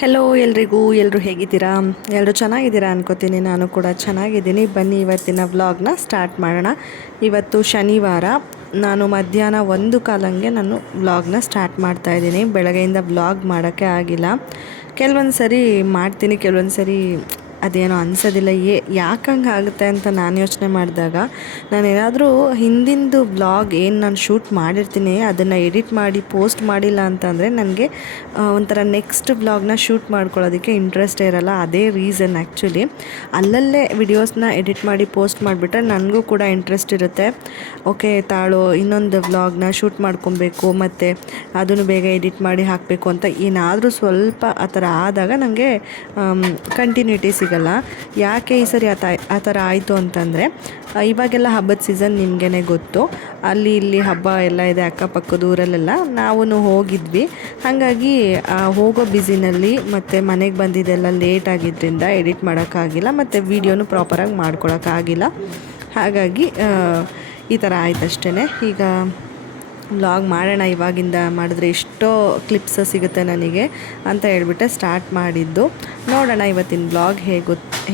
Hello ಎಲ್ಲರೂ ಹೇಗಿದ್ದೀರಾ? ಎಲ್ಲರೂ ಚೆನ್ನಾಗಿದ್ದೀರಾ ಅನ್ಕೋತೀನಿ. ನಾನು ಕೂಡ ಚೆನ್ನಾಗಿದ್ದೀನಿ. ಬನ್ನಿ ಇವತ್ತಿನ ವ್ಲಾಗ್ನ ಸ್ಟಾರ್ಟ್ ಮಾಡೋಣ. ಇವತ್ತು ಶನಿವಾರ. ನಾನು ಮಧ್ಯಾಹ್ನ 1 ಕಾಲಂಗೆ ನಾನು ವ್ಲಾಗ್ನ ಸ್ಟಾರ್ಟ್ ಮಾಡ್ತಾಯಿದ್ದೀನಿ. ಬೆಳಗ್ಗೆಯಿಂದ ವ್ಲಾಗ್ ಮಾಡೋಕ್ಕೆ ಆಗಿಲ್ಲ. ಕೆಲವೊಂದು ಸರಿ ಮಾಡ್ತೀನಿ, ಕೆಲವೊಂದು ಸರಿ ಅದೇನೋ ಅನಿಸೋದಿಲ್ಲ. ಯಾಕಂಗೆ ಆಗುತ್ತೆ ಅಂತ ನಾನು ಯೋಚನೆ ಮಾಡಿದಾಗ, ನಾನೇನಾದರೂ ಹಿಂದಿಂದು ವ್ಲಾಗ್ ಏನು ನಾನು ಶೂಟ್ ಮಾಡಿರ್ತೀನಿ ಅದನ್ನು ಎಡಿಟ್ ಮಾಡಿ ಪೋಸ್ಟ್ ಮಾಡಿಲ್ಲ ಅಂತಂದರೆ ನನಗೆ ಒಂಥರ ನೆಕ್ಸ್ಟ್ ವ್ಲಾಗ್ನ ಶೂಟ್ ಮಾಡ್ಕೊಳ್ಳೋದಕ್ಕೆ ಇಂಟ್ರೆಸ್ಟೇ ಇರೋಲ್ಲ. ಅದೇ ರೀಸನ್ ಆ್ಯಕ್ಚುಲಿ. ಅಲ್ಲಲ್ಲೇ ವಿಡಿಯೋಸ್ನ ಎಡಿಟ್ ಮಾಡಿ ಪೋಸ್ಟ್ ಮಾಡಿಬಿಟ್ರೆ ನನಗೂ ಕೂಡ ಇಂಟ್ರೆಸ್ಟ್ ಇರುತ್ತೆ. ಓಕೆ ತಾಳು ಇನ್ನೊಂದು ವ್ಲಾಗ್ನ ಶೂಟ್ ಮಾಡ್ಕೊಬೇಕು ಮತ್ತು ಅದನ್ನು ಬೇಗ ಎಡಿಟ್ ಮಾಡಿ ಹಾಕಬೇಕು ಅಂತ ಏನಾದರೂ ಸ್ವಲ್ಪ ಆ ಥರ ಆದಾಗ ನನಗೆ ಕಂಟಿನ್ಯೂಟಿ ಸಿಗಲ್ಲ. ಯಾಕೆ ಈ ಸರಿ ಆ ಥರ ಆಯಿತು ಅಂತಂದರೆ, ಇವಾಗೆಲ್ಲ ಹಬ್ಬದ ಸೀಸನ್ ನಿಮಗೇ ಗೊತ್ತು. ಅಲ್ಲಿ ಇಲ್ಲಿ ಹಬ್ಬ ಎಲ್ಲ ಇದೆ ಅಕ್ಕಪಕ್ಕದ ಊರಲ್ಲೆಲ್ಲ. ನಾವು ಹೋಗಿದ್ವಿ. ಹಾಗಾಗಿ ಹೋಗೋ ಬ್ಯುಸಿನಲ್ಲಿ ಮತ್ತು ಮನೆಗೆ ಬಂದಿದ್ದೆಲ್ಲ ಲೇಟ್ ಆಗಿದ್ದರಿಂದ ಎಡಿಟ್ ಮಾಡೋಕ್ಕಾಗಿಲ್ಲ ಮತ್ತು ವೀಡಿಯೋನು ಪ್ರಾಪರಾಗಿ ಮಾಡ್ಕೊಳಕ್ಕಾಗಿಲ್ಲ. ಹಾಗಾಗಿ ಈ ಥರ ಆಯ್ತಷ್ಟೇ. ಈಗ ವ್ಲಾಗ್ ಮಾಡೋಣ, ಇವಾಗಿಂದ ಮಾಡಿದ್ರೆ ಎಷ್ಟೋ ಕ್ಲಿಪ್ಸ್ ಸಿಗುತ್ತೆ ನನಗೆ ಅಂತ ಹೇಳ್ಬಿಟ್ಟು ಸ್ಟಾರ್ಟ್ ಮಾಡಿದ್ದು. ನೋಡೋಣ ಇವತ್ತಿನ ವ್ಲಾಗ್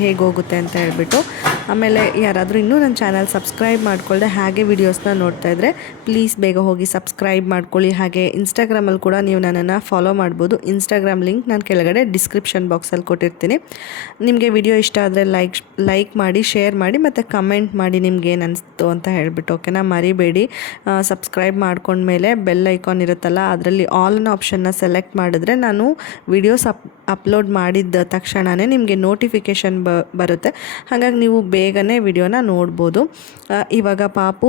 ಹೇಗೋಗುತ್ತೆ ಅಂತ ಹೇಳ್ಬಿಟ್ಟು. ಆಮೇಲೆ ಯಾರಾದರೂ ಇನ್ನೂ ನನ್ನ ಚಾನಲ್ ಸಬ್ಸ್ಕ್ರೈಬ್ ಮಾಡ್ಕೊಳ್ಳದೆ ಹಾಗೆ ವೀಡಿಯೋಸ್ನ ನೋಡ್ತಾಯಿದ್ರೆ ಪ್ಲೀಸ್ ಬೇಗ ಹೋಗಿ ಸಬ್ಸ್ಕ್ರೈಬ್ ಮಾಡ್ಕೊಳ್ಳಿ. ಹಾಗೆ ಇನ್ಸ್ಟಾಗ್ರಾಮಲ್ಲಿ ಕೂಡ ನೀವು ನನ್ನನ್ನು ಫಾಲೋ ಮಾಡ್ಬೋದು. ಇನ್ಸ್ಟಾಗ್ರಾಮ್ ಲಿಂಕ್ ನಾನು ಕೆಳಗಡೆ ಡಿಸ್ಕ್ರಿಪ್ಷನ್ ಬಾಕ್ಸಲ್ಲಿ ಕೊಟ್ಟಿರ್ತೀನಿ. ನಿಮಗೆ ವಿಡಿಯೋ ಇಷ್ಟ ಆದರೆ ಲೈಕ್ ಮಾಡಿ, ಶೇರ್ ಮಾಡಿ ಮತ್ತು ಕಮೆಂಟ್ ಮಾಡಿ ನಿಮ್ಗೆ ಏನು ಅನಿಸ್ತು ಅಂತ ಹೇಳ್ಬಿಟ್ಟು. ಓಕೆನಾ? ಮರಿಬೇಡಿ. ಸಬ್ಸ್ಕ್ರೈಬ್ ಮಾಡ್ಕೊಂಡ್ಮೇಲೆ ಬೆಲ್ ಐಕಾನ್ ಇರುತ್ತಲ್ಲ, ಅದರಲ್ಲಿ ಆಲ್ ಆಪ್ಷನ್ನ ಸೆಲೆಕ್ಟ್ ಮಾಡಿದ್ರೆ ನಾನು ವಿಡಿಯೋಸ್ ಅಪ್ಲೋಡ್ ಮಾಡಿದ್ದ ತಕ್ಷಣವೇ ನಿಮಗೆ ನೋಟಿಫಿಕೇಷನ್ ಬರುತ್ತೆ. ಹಾಗಾಗಿ ನೀವು ಬೇಗನೆ ವಿಡಿಯೋನ ನೋಡ್ಬೋದು. ಇವಾಗ ಪಾಪು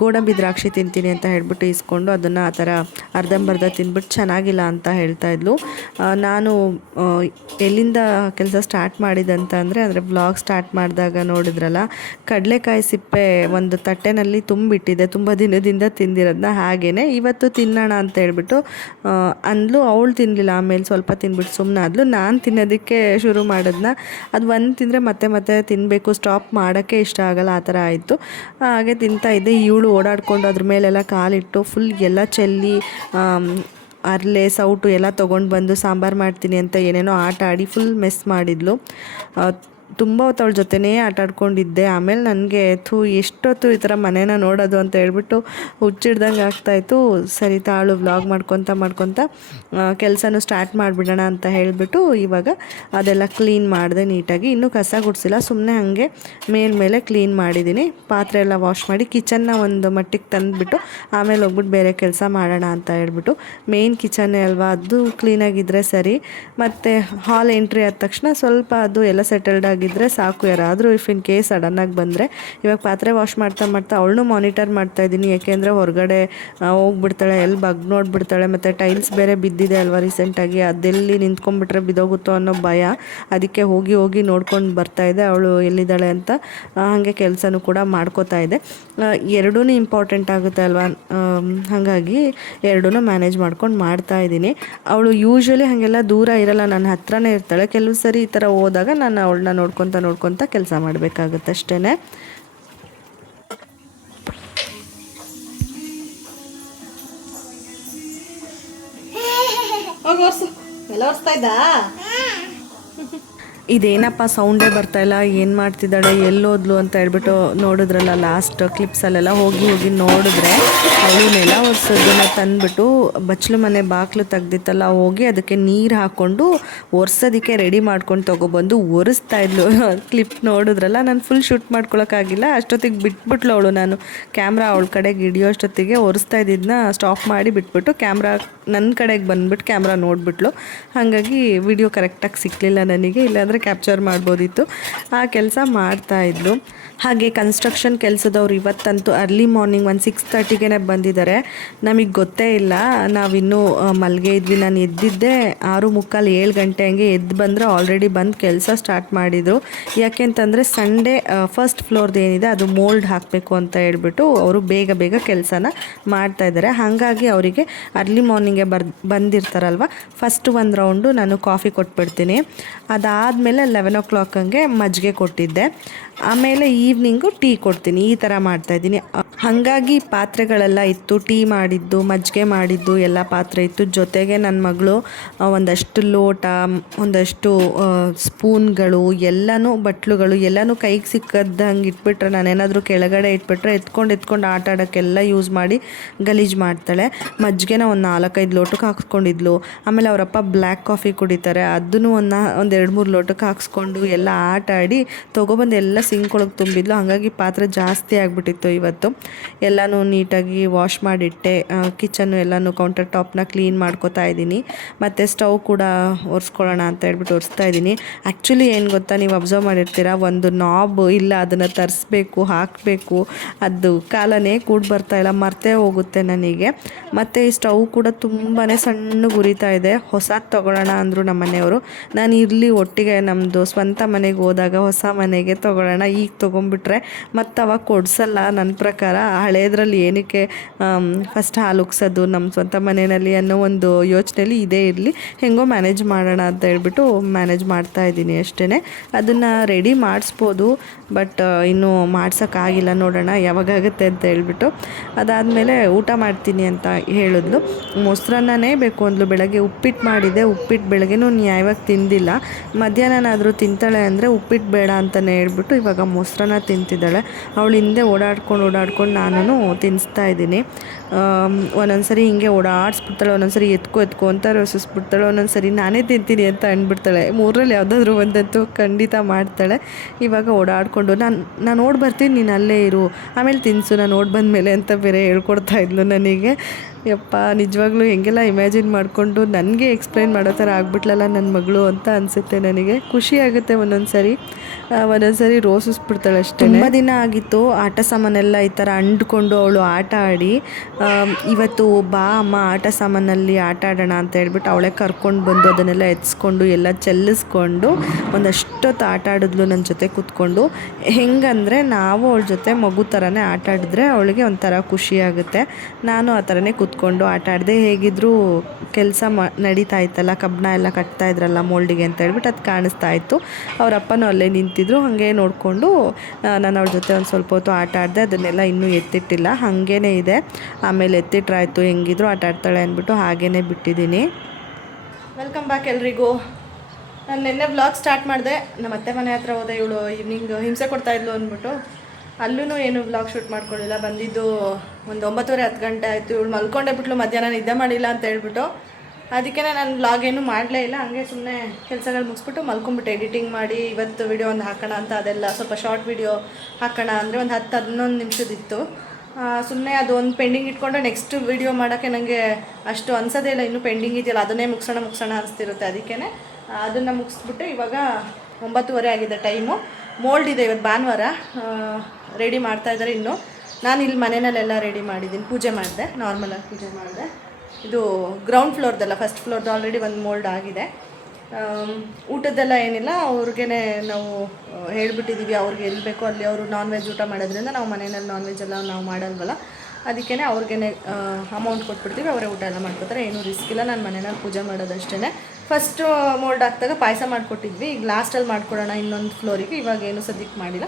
ಗೋಡಂಬಿ ದ್ರಾಕ್ಷಿ ತಿಂತೀನಿ ಅಂತ ಹೇಳ್ಬಿಟ್ಟು ಇಸ್ಕೊಂಡು ಅದನ್ನು ಆ ಥರ ಅರ್ಧಂಬರ್ಧ ತಿಂದ್ಬಿಟ್ಟು ಚೆನ್ನಾಗಿಲ್ಲ ಅಂತ ಹೇಳ್ತಾಯಿದ್ಲು. ನಾನು ಎಲ್ಲಿಂದ ಕೆಲಸ ಸ್ಟಾರ್ಟ್ ಮಾಡಿದಂತ ಅಂದರೆ ವ್ಲಾಗ್ ಸ್ಟಾರ್ಟ್ ಮಾಡಿದಾಗ ನೋಡಿದ್ರಲ್ಲ, ಕಡಲೆಕಾಯಿ ಸಿಪ್ಪೆ ಒಂದು ತಟ್ಟೆನಲ್ಲಿ ತುಂಬಿಟ್ಟಿದೆ, ತುಂಬ ದಿನದಿಂದ ತಿಂದಿರೋದನ್ನ. ಹಾಗೆಯೇ ಇವತ್ತು ತಿನ್ನೋಣ ಅಂತ ಹೇಳ್ಬಿಟ್ಟು ಅಂದ್ಲು. ಅವಳು ತಿನ್ನಲಿಲ್ಲ, ಆಮೇಲೆ ಸ್ವಲ್ಪ ತಿಂದ್ಬಿಟ್ಟು ಸುಮ್ಮನೆ ಆದ್ಲು. ನಾನು ತಿನ್ನೋದಕ್ಕೆ ಶುರು ಮಾಡೋದನ್ನ ಅದು ಒಂದು ತಿಂದರೆ ಮತ್ತೆ ತಿನ್ನಬೇಕು, ಸ್ಟಾಪ್ ಮಾಡೋಕ್ಕೆ ಇಷ್ಟ ಆಗಲ್ಲ, ಆ ಥರ ಆಯಿತು. ಹಾಗೆ ತಿಂತಾ ಇದ್ದೆ. ಇವಳು ಓಡಾಡಿಕೊಂಡು ಅದ್ರ ಮೇಲೆಲ್ಲ ಕಾಲಿಟ್ಟು ಫುಲ್ ಎಲ್ಲ ಚೆಲ್ಲಿ ಅರ್ಲೆ ಸೌಟು ಎಲ್ಲ ತೊಗೊಂಡು ಬಂದು ಸಾಂಬಾರು ಮಾಡ್ತೀನಿ ಅಂತ ಏನೇನೋ ಆಟ ಆಡಿ ಫುಲ್ ಮೆಸ್ ಮಾಡಿದ್ಲು. ತುಂಬ ಹೊತ್ತು ಅವಳ ಜೊತೆನೇ ಆಟಾಡ್ಕೊಂಡಿದ್ದೆ. ಆಮೇಲೆ ನನಗೆ ಎಷ್ಟೊತ್ತು ಈ ಥರ ಮನೇನ ನೋಡೋದು ಅಂತ ಹೇಳ್ಬಿಟ್ಟು ಹುಚ್ಚಿಡ್ದಂಗೆ ಆಗ್ತಾಯಿತ್ತು. ಸರಿ ತಾಳು ವ್ಲಾಗ್ ಮಾಡ್ಕೊತ ಕೆಲಸನೂ ಸ್ಟಾರ್ಟ್ ಮಾಡಿಬಿಡೋಣ ಅಂತ ಹೇಳಿಬಿಟ್ಟು ಇವಾಗ ಅದೆಲ್ಲ ಕ್ಲೀನ್ ಮಾಡಿದೆ ನೀಟಾಗಿ. ಇನ್ನೂ ಕಸ ಗುಡಿಸಿಲ್ಲ, ಸುಮ್ಮನೆ ಹಾಗೆ ಮೇಲೆ ಕ್ಲೀನ್ ಮಾಡಿದ್ದೀನಿ. ಪಾತ್ರೆ ಎಲ್ಲ ವಾಶ್ ಮಾಡಿ ಕಿಚನ್ನ ಒಂದು ಮಟ್ಟಿಗೆ ತಂದುಬಿಟ್ಟು ಆಮೇಲೆ ಹೋಗ್ಬಿಟ್ಟು ಬೇರೆ ಕೆಲಸ ಮಾಡೋಣ ಅಂತ ಹೇಳ್ಬಿಟ್ಟು. ಮೇಯ್ನ್ ಕಿಚನ್ನೇ ಅಲ್ವಾ, ಅದು ಕ್ಲೀನಾಗಿದ್ದರೆ ಸರಿ. ಮತ್ತು ಹಾಲ್ ಎಂಟ್ರಿ ಆದ ತಕ್ಷಣ ಸ್ವಲ್ಪ ಅದು ಎಲ್ಲ ಸೆಟಲ್ಡ್ ಆಗಿದ್ದರೆ ಸಾಕು. ಯಾರಾದರೂ ಇಫ್ ಇನ್ ಕೇಸ್ ಸಡನ್ನಾಗಿ ಬಂದರೆ, ಇವಾಗ ಪಾತ್ರೆ ವಾಶ್ ಮಾಡ್ತಾ ಅವಳನ್ನೂ ಮಾನಿಟರ್ ಮಾಡ್ತಾಯಿದ್ದೀನಿ. ಯಾಕೆಂದರೆ ಹೊರಗಡೆ ಹೋಗ್ಬಿಡ್ತಾಳೆ, ಎಲ್ಲಿ ನೋಡಿಬಿಡ್ತಾಳೆ. ಮತ್ತು ಟೈಲ್ಸ್ ಬೇರೆ ಬಿದ್ದಿದೆ ಅಲ್ವಾ ರೀಸೆಂಟಾಗಿ, ಅದೆಲ್ಲಿ ನಿಂತ್ಕೊಂಡ್ಬಿಟ್ರೆ ಬಿದ್ದೋಗುತ್ತೋ ಅನ್ನೋ ಭಯ. ಅದಕ್ಕೆ ಹೋಗಿ ನೋಡ್ಕೊಂಡು ಬರ್ತಾಯಿದ್ದೆ ಅವಳು ಎಲ್ಲಿದ್ದಾಳೆ ಅಂತ. ಹಾಗೆ ಕೆಲಸನೂ ಕೂಡ ಮಾಡ್ಕೋತಾ ಇದೆ. ಎರಡೂ ಇಂಪಾರ್ಟೆಂಟ್ ಆಗುತ್ತೆ ಅಲ್ವಾ, ಹಾಗಾಗಿ ಎರಡೂ ಮ್ಯಾನೇಜ್ ಮಾಡ್ಕೊಂಡು ಮಾಡ್ತಾಯಿದ್ದೀನಿ. ಅವಳು ಯೂಶ್ವಲಿ ಹಾಗೆಲ್ಲ ದೂರ ಇರಲ್ಲ, ನನ್ನ ಹತ್ರನೇ ಇರ್ತಾಳೆ. ಕೆಲವು ಸರಿ ಈ ಥರ ಹೋದಾಗ ನಾನು ಅವಳನ್ನ ನೋಡ್ಕೊತ ಕೆಲಸ ಮಾಡಬೇಕಾಗುತ್ತೆ ಅಷ್ಟೇ. ಇದೇನಪ್ಪ ಸೌಂಡೇ ಬರ್ತಾಯಿಲ್ಲ, ಏನು ಮಾಡ್ತಿದ್ದಾಳೆ, ಎಲ್ಲೋದ್ಲು ಅಂತ ಹೇಳ್ಬಿಟ್ಟು ನೋಡಿದ್ರಲ್ಲ ಲಾಸ್ಟ್ ಕ್ಲಿಪ್ಸಲ್ಲೆಲ್ಲ ಹೋಗಿ ನೋಡಿದ್ರೆ ಅವಳು ನೆಲ ಒರೆಸೋದನ್ನ ತಂದುಬಿಟ್ಟು ಬಚ್ಚಲು ಮನೆ ಬಾಗಿಲು ತೆಗ್ದಿತ್ತಲ್ಲ, ಹೋಗಿ ಅದಕ್ಕೆ ನೀರು ಹಾಕ್ಕೊಂಡು ಒರೆಸೋದಕ್ಕೆ ರೆಡಿ ಮಾಡ್ಕೊಂಡು ತೊಗೊಬಂದು ಒರೆಸ್ತಾ ಇದ್ಲು. ಕ್ಲಿಪ್ ನೋಡಿದ್ರಲ್ಲ, ನಾನು ಫುಲ್ ಶೂಟ್ ಮಾಡ್ಕೊಳಕ್ಕಾಗಿಲ್ಲ. ಅಷ್ಟೊತ್ತಿಗೆ ಬಿಟ್ಬಿಟ್ಲು ಅವಳು. ನಾನು ಕ್ಯಾಮ್ರಾ ಅವಳ ಕಡೆಗೆ ಹಿಡಿಯೋ ಅಷ್ಟೊತ್ತಿಗೆ ಒರೆಸ್ತಾ ಇದ್ದಿದ್ದನ್ನ ಸ್ಟಾಪ್ ಮಾಡಿ ಬಿಟ್ಬಿಟ್ಟು ಕ್ಯಾಮ್ರಾ ನನ್ನ ಕಡೆಗೆ ಬಂದುಬಿಟ್ಟು ಕ್ಯಾಮ್ರಾ ನೋಡಿಬಿಟ್ಲು. ಹಾಗಾಗಿ ವಿಡಿಯೋ ಕರೆಕ್ಟಾಗಿ ಸಿಕ್ಕಲಿಲ್ಲ ನನಗೆ, ಇಲ್ಲಾಂದರೆ ಕ್ಯಾಪ್ಚರ್ ಮಾಡ್ಬೋದಿತ್ತು. ಆ ಕೆಲಸ ಮಾಡ್ತಾಯಿದ್ಲು. ಹಾಗೆ ಕನ್ಸ್ಟ್ರಕ್ಷನ್ ಕೆಲಸದವ್ರು ಇವತ್ತಂತೂ ಅರ್ಲಿ ಮಾರ್ನಿಂಗ್ 6:30ಗೆ ಬಂದಿದ್ದಾರೆ. ನಮಗೆ ಗೊತ್ತೇ ಇಲ್ಲ, ನಾವಿನ್ನೂ ಮಲ್ಗೆ ಇದ್ವಿ. ನಾನು ಎದ್ದಿದ್ದೆ 6:45 7 ಗಂಟೆ ಹಂಗೆ ಎದ್ದು ಬಂದರೆ ಆಲ್ರೆಡಿ ಬಂದು ಕೆಲಸ ಸ್ಟಾರ್ಟ್ ಮಾಡಿದರು. ಯಾಕೆಂತಂದರೆ ಸಂಡೇ ಫಸ್ಟ್ ಫ್ಲೋರ್ದು ಏನಿದೆ ಅದು ಮೋಲ್ಡ್ ಹಾಕಬೇಕು ಅಂತ ಹೇಳ್ಬಿಟ್ಟು ಅವರು ಬೇಗ ಕೆಲಸನ ಮಾಡ್ತಾಯಿದ್ದಾರೆ. ಹಾಗಾಗಿ ಅವರಿಗೆ ಅರ್ಲಿ ಮಾರ್ನಿಂಗೇ ಬಂದಿರ್ತಾರಲ್ವ, ಫಸ್ಟ್ ಒಂದು ರೌಂಡು ನಾನು ಕಾಫಿ ಕೊಟ್ಬಿಡ್ತೀನಿ. ಅದಾದಮೇಲೆ 11 o'clock ಹಂಗೆ ಮಜ್ಜಿಗೆ ಕೊಟ್ಟಿದ್ದೆ. ಆಮೇಲೆ ಈವ್ನಿಂಗು ಟೀ ಕೊಡ್ತೀನಿ. ಈ ಥರ ಮಾಡ್ತಾಯಿದ್ದೀನಿ. ಹಾಗಾಗಿ ಪಾತ್ರೆಗಳೆಲ್ಲ ಇತ್ತು, ಟೀ ಮಾಡಿದ್ದು, ಮಜ್ಜಿಗೆ ಮಾಡಿದ್ದು ಎಲ್ಲ ಪಾತ್ರೆ ಇತ್ತು. ಜೊತೆಗೆ ನನ್ನ ಮಗಳು ಒಂದಷ್ಟು ಲೋಟ, ಒಂದಷ್ಟು ಸ್ಪೂನ್ಗಳು, ಎಲ್ಲನೂ ಬಟ್ಲುಗಳು ಎಲ್ಲನೂ ಕೈಗೆ ಸಿಕ್ಕದಂಗೆ ಇಟ್ಬಿಟ್ರೆ, ನಾನೇನಾದರೂ ಕೆಳಗಡೆ ಇಟ್ಬಿಟ್ರೆ ಎತ್ಕೊಂಡು ಆಟ ಆಡೋಕ್ಕೆಲ್ಲ ಯೂಸ್ ಮಾಡಿ ಗಲೀಜು ಮಾಡ್ತಾಳೆ. ಮಜ್ಜಿಗೆನ ಒಂದು 4-5 ಲೋಟಕ್ಕೆ ಹಾಕ್ಸ್ಕೊಂಡಿದ್ಲು. ಆಮೇಲೆ ಅವರಪ್ಪ ಬ್ಲ್ಯಾಕ್ ಕಾಫಿ ಕುಡಿತಾರೆ, ಅದನ್ನು ಒಂದು 2-3 ಲೋಟಕ್ಕೆ ಹಾಕ್ಸ್ಕೊಂಡು ಎಲ್ಲ ಆಟ ಆಡಿ ತೊಗೊಬಂದು ಎಲ್ಲ ಸಿಂಕ್ ಒಳಗೆ ತುಂಬಿದ್ಲು. ಹಾಗಾಗಿ ಪಾತ್ರೆ ಜಾಸ್ತಿ ಆಗಿಬಿಟ್ಟಿತ್ತು. ಇವತ್ತು ಎಲ್ಲನೂ ನೀಟಾಗಿ ವಾಶ್ ಮಾಡಿಟ್ಟೆ. ಕಿಚನ್ನು ಎಲ್ಲನೂ ಕೌಂಟರ್ ಟಾಪ್ನ ಕ್ಲೀನ್ ಮಾಡ್ಕೋತಾ ಇದ್ದೀನಿ. ಮತ್ತು ಸ್ಟವ್ ಕೂಡ ಒರೆಸ್ಕೊಳ್ಳೋಣ ಅಂತ ಹೇಳ್ಬಿಟ್ಟು ಒರೆಸ್ತಾ ಇದ್ದೀನಿ. ಆ್ಯಕ್ಚುಲಿ ಏನು ಗೊತ್ತಾ, ನೀವು ಅಬ್ಸರ್ವ್ ಮಾಡಿರ್ತೀರ, ಒಂದು ನಾಬ್ ಇಲ್ಲ, ಅದನ್ನು ತರಿಸ್ಬೇಕು, ಹಾಕಬೇಕು, ಅದು ಕಾಲನೇ ಕೂಡ ಬರ್ತಾಯಿಲ್ಲ, ಮರ್ತೇ ಹೋಗುತ್ತೆ ನನಗೆ. ಮತ್ತು ಈ ಸ್ಟವ್ ಕೂಡ ತುಂಬಾ ಸಣ್ಣಗೆ ಉರಿತಾ ಇದೆ. ಹೊಸದು ತೊಗೊಳ್ಳೋಣ ಅಂದರು ನಮ್ಮ ಮನೆಯವರು. ನಾನು ಇರಲಿ ಒಟ್ಟಿಗೆ ನಮ್ಮದು ಸ್ವಂತ ಮನೆಗೆ ಹೋದಾಗ ಹೊಸ ಮನೆಗೆ ತೊಗೊಳ್ಳೋಣ, ಈಗ ತೊಗೊಂಬಿಟ್ರೆ ಮತ್ತು ಅವಾಗ ಕೊಡಿಸಲ್ಲ ನನ್ನ ಪ್ರಕಾರ. ಹಳೇದ್ರಲ್ಲಿ ಏನಕ್ಕೆ ಫಸ್ಟ್ ಹಾಲು ಉಗ್ಸೋದು ನಮ್ಮ ಸ್ವಂತ ಮನೆಯಲ್ಲಿ ಅನ್ನೋ ಒಂದು ಯೋಚನೆಯಲ್ಲಿ ಇದೇ ಇರಲಿ, ಹೆಂಗೋ ಮ್ಯಾನೇಜ್ ಮಾಡೋಣ ಅಂತ ಹೇಳ್ಬಿಟ್ಟು ಮ್ಯಾನೇಜ್ ಮಾಡ್ತಾಯಿದ್ದೀನಿ ಅಷ್ಟೇ. ಅದನ್ನು ರೆಡಿ ಮಾಡಿಸ್ಬೋದು, ಬಟ್ ಇನ್ನೂ ಮಾಡ್ಸೋಕ್ಕಾಗಿಲ್ಲ, ನೋಡೋಣ ಯಾವಾಗಾಗುತ್ತೆ ಅಂತ ಹೇಳ್ಬಿಟ್ಟು. ಅದಾದಮೇಲೆ ಊಟ ಮಾಡ್ತೀನಿ ಅಂತ ಹೇಳಿದ್ಲು. ಮೊಸರನ್ನನೇ ಬೇಕು ಅಂದ್ಲು. ಬೆಳಗ್ಗೆ ಉಪ್ಪಿಟ್ಟು ಮಾಡಿದ್ದೆ, ಉಪ್ಪಿಟ್ಟು ಬೆಳಗ್ಗೆನೂ ನ್ಯಾಯವಾಗಿ ತಿಂದಿಲ್ಲ. ಮಧ್ಯಾಹ್ನನಾದರೂ ತಿಂತಾಳೆ ಅಂದರೆ ಉಪ್ಪಿಟ್ಟು ಬೇಡ ಅಂತಲೇ ಹೇಳ್ಬಿಟ್ಟು ಇವಾಗ ಮೊಸರನ್ನ ತಿಂತಿದ್ದಾಳೆ. ಅವಳು ಹಿಂದೆ ಓಡಾಡ್ಕೊಂಡು ನಾನು ತಿನ್ನಿಸ್ತಾ ಇದ್ದೀನಿ. ಒಂದೊಂದು ಸರಿ ಹಿಂಗೆ ಓಡಾಡಿಸ್ಬಿಡ್ತಾಳೆ, ಒಂದೊಂದು ಸರಿ ಎತ್ಕೊ ಅಂತ ರಸಿಸ್ಬಿಡ್ತಾಳೆ, ಒಂದೊಂದು ಸರಿ ನಾನೇ ತಿಂತೀನಿ ಅಂತ ಅಂದ್ಬಿಡ್ತಾಳೆ. 3ರಲ್ಲಿ ಯಾವುದಾದ್ರೂ ಒಂದಂತೂ ಖಂಡಿತ ಮಾಡ್ತಾಳೆ. ಇವಾಗ ಓಡಾಡಿಕೊಂಡು ನಾನು ಓಡಿ ಬರ್ತೀನಿ, ನೀನು ಅಲ್ಲೇ ಇರು, ಆಮೇಲೆ ತಿನ್ನಿಸು, ನಾನು ಓಡಿ ಬಂದಮೇಲೆ ಅಂತ ಬೇರೆ ಹೇಳ್ಕೊಡ್ತಾ ಇದ್ಲು ನನಗೆ. ಯಪ್ಪ, ನಿಜವಾಗ್ಲೂ ಹೆಂಗೆಲ್ಲ ಇಮ್ಯಾಜಿನ್ ಮಾಡಿಕೊಂಡು ನನಗೆ ಎಕ್ಸ್ಪ್ಲೈನ್ ಮಾಡೋ ಥರ ಆಗ್ಬಿಟ್ಲಲ್ಲ ನನ್ನ ಮಗಳು ಅಂತ ಅನಿಸುತ್ತೆ ನನಗೆ. ಖುಷಿ ಆಗುತ್ತೆ ಒಂದೊಂದು ಸರಿ ರೋಸಿಸ್ಬಿಡ್ತಾಳೆ ಅಷ್ಟೇ. ತುಂಬ ದಿನ ಆಗಿತ್ತು ಆಟ ಸಾಮಾನೆಲ್ಲ ಈ ಥರ ಅಂಡ್ಕೊಂಡು ಅವಳು ಆಟ ಆಡಿ. ಇವತ್ತು ಬಾ ಅಮ್ಮ ಆಟ ಸಾಮಾನಲ್ಲಿ ಆಟ ಆಡೋಣ ಅಂತ ಹೇಳ್ಬಿಟ್ಟು ಅವಳೇ ಕರ್ಕೊಂಡು ಬಂದು ಅದನ್ನೆಲ್ಲ ಎತ್ಸ್ಕೊಂಡು ಎಲ್ಲ ಚೆಲ್ಲಿಸ್ಕೊಂಡು ಒಂದಷ್ಟೊತ್ತು ಆಟ ಆಡಿದ್ಲು ನನ್ನ ಜೊತೆ ಕೂತ್ಕೊಂಡು. ಹೆಂಗಂದರೆ ನಾವು ಅವಳ ಜೊತೆ ಮಗು ಥರನೇ ಆಟ ಆಡಿದ್ರೆ ಅವಳಿಗೆ ಒಂಥರ ಖುಷಿ ಆಗುತ್ತೆ. ನಾನು ಆ ಥರನೇ ಕೂತ್ಕೊಂಡು ಆಟ ಆಡಿದೆ. ಹೇಗಿದ್ದರೂ ಕೆಲಸ ನಡೀತಾ ಇತ್ತಲ್ಲ, ಕಬ್ಬಣ ಎಲ್ಲ ಕಟ್ತಾ ಇದ್ರಲ್ಲ ಮೋಲ್ಡಿಗೆ ಅಂತ ಹೇಳ್ಬಿಟ್ಟು ಅದು ಕಾಣಿಸ್ತಾ ಇತ್ತು. ಅವರಪ್ಪನೂ ಅಲ್ಲೇ ನಿಂತಿದ್ರು, ಹಾಗೆ ನೋಡಿಕೊಂಡು ನಾನು ಅವ್ರ ಜೊತೆ ಒಂದು ಸ್ವಲ್ಪ ಹೊತ್ತು ಆಟ ಆಡಿದೆ. ಅದನ್ನೆಲ್ಲ ಇನ್ನೂ ಎತ್ತಿಟ್ಟಿಲ್ಲ, ಹಾಗೇ ಇದೆ. ಆಮೇಲೆ ಎತ್ತಿಟ್ರಾಯ್ತು, ಹೆಂಗಿದ್ರು ಆಟ ಆಡ್ತಾಳೆ ಅಂದ್ಬಿಟ್ಟು ಹಾಗೇ ಬಿಟ್ಟಿದ್ದೀನಿ. ವೆಲ್ಕಮ್ ಬ್ಯಾಕ್ ಎಲ್ರಿಗೂ. ನಾನು ನಿನ್ನೆ ವ್ಲಾಗ್ ಸ್ಟಾರ್ಟ್ ಮಾಡಿದೆ. ನಮ್ಮ ಅತ್ತೆ ಮನೆ ಹತ್ರ ಹೋದೆ. ಇವಳು ಈವ್ನಿಂಗ್ ಹಿಂಸೆ ಕೊಡ್ತಾಯಿದ್ಲು ಅಂದ್ಬಿಟ್ಟು ಅಲ್ಲೂ ಏನು ವ್ಲಾಗ್ ಶೂಟ್ ಮಾಡ್ಕೊಳ್ಳಿಲ್ಲ. ಬಂದಿದ್ದು ಒಂದು 9:30-10 ಗಂಟೆ ಆಯಿತು. ಇವಳು ಮಲ್ಕೊಂಡೇ ಬಿಟ್ಲು, ಮಧ್ಯಾಹ್ನ ನಿದ್ದೆ ಮಾಡಿಲ್ಲ ಅಂತ ಹೇಳ್ಬಿಟ್ಟು. ಅದಕ್ಕೆ ನಾನು ವ್ಲಾಗ್ ಏನೂ ಮಾಡಲೇ ಇಲ್ಲ. ಹಾಗೆ ಸುಮ್ಮನೆ ಕೆಲಸಗಳು ಮುಗಿಸ್ಬಿಟ್ಟು ಮಲ್ಕೊಂಬಿಟ್ಟು ಎಡಿಟಿಂಗ್ ಮಾಡಿ ಇವತ್ತು ವಿಡಿಯೋ ಒಂದು ಹಾಕೋಣ ಅಂತ, ಅದೆಲ್ಲ ಸ್ವಲ್ಪ ಶಾರ್ಟ್ ವಿಡಿಯೋ ಹಾಕೋಣ ಅಂದರೆ ಒಂದು 10-11 ನಿಮಿಷದಿತ್ತು. ಸುಮ್ಮನೆ ಅದು ಒಂದು ಪೆಂಡಿಂಗ್ ಇಟ್ಕೊಂಡು ನೆಕ್ಸ್ಟ್ ವಿಡಿಯೋ ಮಾಡೋಕ್ಕೆ ನನಗೆ ಅಷ್ಟು ಅನ್ಸೋದೇ ಇಲ್ಲ. ಇನ್ನೂ ಪೆಂಡಿಂಗ್ ಇದೆಯಲ್ಲ, ಅದನ್ನೇ ಮುಗಿಸೋಣ ಅನಿಸ್ತಿರುತ್ತೆ. ಅದಕ್ಕೇ ಅದನ್ನು ಮುಗಿಸ್ಬಿಟ್ಟು ಇವಾಗ 9:30 ಆಗಿದೆ ಟೈಮು. ಮೋಲ್ಡ್ ಇದೆ, ಇವತ್ತು ಭಾನುವಾರ. ರೆಡಿ ಮಾಡ್ತಾಯಿದ್ದಾರೆ ಇನ್ನು. ನಾನು ಇಲ್ಲಿ ಮನೆಯಲ್ಲೆಲ್ಲ ರೆಡಿ ಮಾಡಿದ್ದೀನಿ. ಪೂಜೆ ಮಾಡಿದೆ, ನಾರ್ಮಲಾಗಿ ಪೂಜೆ ಮಾಡಿದೆ. ಇದು ಗ್ರೌಂಡ್ ಫ್ಲೋರ್ದಲ್ಲ, ಫಸ್ಟ್ ಫ್ಲೋರ್ದು ಆಲ್ರೆಡಿ ಒಂದು ಮೋಲ್ಡ್ ಆಗಿದೆ. ಊಟದ್ದೆಲ್ಲ ಏನಿಲ್ಲ, ಅವ್ರಿಗೆ ನಾವು ಹೇಳಿಬಿಟ್ಟಿದ್ದೀವಿ ಅವ್ರಿಗೆ ಎಲ್ಲಿ ಬೇಕೋ ಅಲ್ಲಿ. ಅವರು ನಾನ್ ವೆಜ್ ಊಟ ಮಾಡೋದ್ರಿಂದ ನಾವು ಮನೆಯಲ್ಲಿ ನಾನ್ ವೆಜ್ ಎಲ್ಲ ನಾವು ಮಾಡಲ್ವಲ್ಲ, ಅದಕ್ಕೇ ಅವ್ರಿಗೆ ಅಮೌಂಟ್ ಕೊಟ್ಬಿಡ್ತೀವಿ, ಅವರೇ ಊಟ ಎಲ್ಲ ಮಾಡ್ಕೋತಾರೆ. ಏನೂ ರಿಸ್ಕ್ ಇಲ್ಲ. ನಾನು ಮನೆಯಲ್ಲಿ ಪೂಜೆ ಮಾಡೋದಷ್ಟೇ. ಫಸ್ಟು ಮೋಲ್ಡ್ ಹಾಕ್ದಾಗ ಪಾಯಸ ಮಾಡಿಕೊಟ್ಟಿದ್ವಿ. ಈಗ ಲಾಸ್ಟಲ್ಲಿ ಮಾಡ್ಕೊಡೋಣ ಇನ್ನೊಂದು ಫ್ಲೋರಿಗೆ. ಇವಾಗ ಏನು ಸದ್ಯಕ್ಕೆ ಮಾಡಿಲ್ಲ,